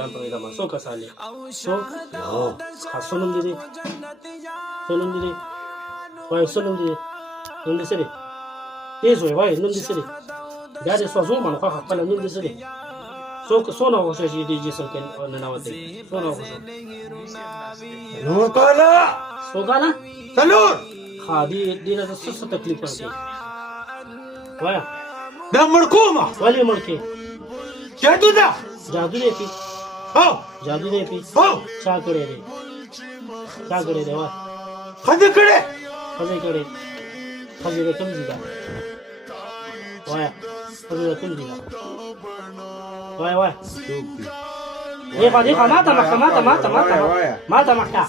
Dama so kasali so sunum didi wai sunum didi nundi siri yeso wai nundi siri gade so zo man kwa pala nundi siri so na ko shi di ji so ken na wate so na ko no kala so gana salur ha di na so taklif करके waya da markuma wali mulki jadu da जादू दे P oh जादू दे P oh क्या करे रे वाह hadi kare खजे करे कम जीगा वाह खजे कम जीगा वाह देखा माता मक्का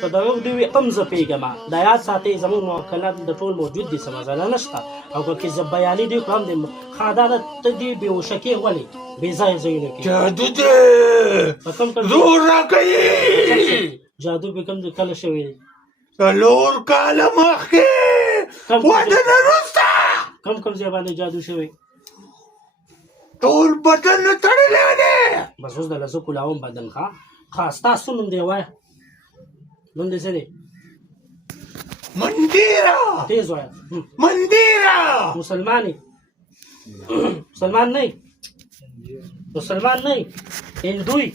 तो दो دوی कم ز پیګما د یاد ساتي زمو موکلات د ټول موجود دي سم زنه نشته او که ز بیانې دی کوم د خادانه ته دی به وشکی ولی به ځای زینو کې jadu de کم زور را کوي جادو به کم کله شوی salur kala مخکې وده نه رستا کم ځای باندې جادو شوی ټول بدن تړلې ونه بس اوس د لاسو کولاوم بدن خاص تاسو نوم دی وای نوم دې سره mandira تیز وای mandira مسلمان नहीं هندوی